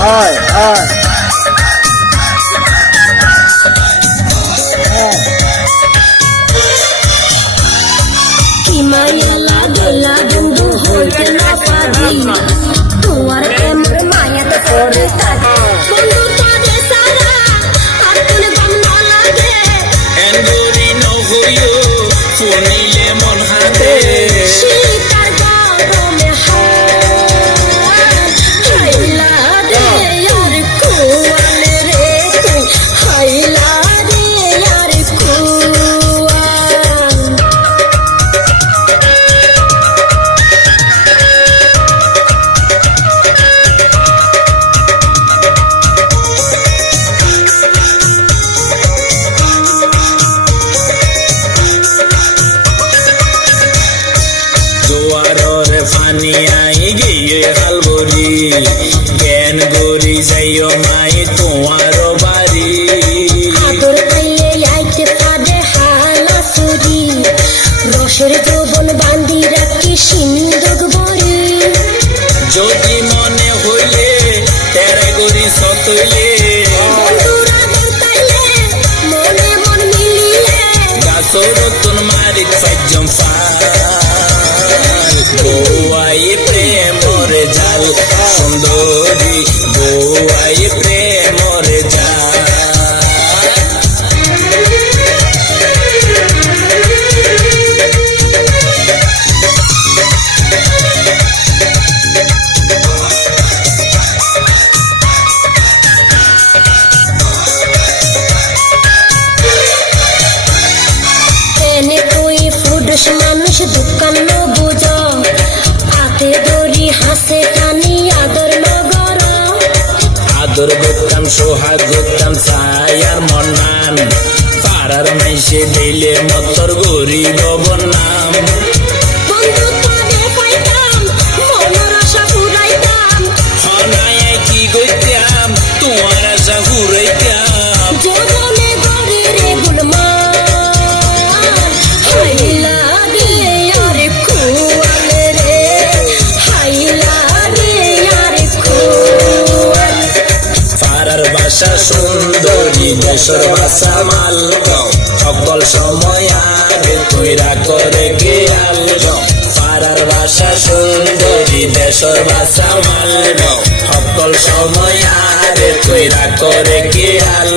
হয় হয় কি মায়া লাগলা বন্ধু হইতে না পারি তোমার প্রেমের মায়াতে পড়ে থাকি বন্ধু তোরে সারা আর কোন গম না লাগে এন্ডরি নহইও ফুনিলে মন হাতে শীতার গরমে হাইলা রে আর কুয়ালে রে তুই হাইলা রে আর কুয়া জোয়ারর পানি আই গিয়ে হালবরি জ্ঞান গরি যাইও মাই তোমার বাড়ি আদর পাইলে আইতে পারে হালা সুরি রসের যৌবন বান্ধি রাখি সিন্ধুক বরি যদি মনে হইলে তেরে গরি সতইলে বন্ধুরা বলতাইলে মনে মন মিলিয়ে গাছর তুন মারি সাজ্জম ফাল গোয়াই প্রেমর জাল সুন্দরী গোয়াই প্রেমর জাল এনে তুই ফুডস মানুষ দোকান বুঝ হাতে দড়ি হাসে টানি আদর নগর আদর করতাম সোহাগ করতাম ছায়ার মনান পাড়ার মাইসে দিলে মতর গরিব বনাম বন্ধু তোরে পাইতাম মনের আশা পুরাইতাম হনায় কি গইতাম তোমার আশা ঘুরাইতাম জীবনে গড়ি রে গুলমান হাইলা রে আর কুয়ালে রে হাইলা রে আর কুয়াল পাড়ার বাসা সুন্দরী দেশের বাসা মাল সকল সময় আগে তুইরা করে গেয়াল পাড়ার বাসা সুন্দরী দেশের বাসা মাল সকল সময় আগে তুইরা করে গেয়াল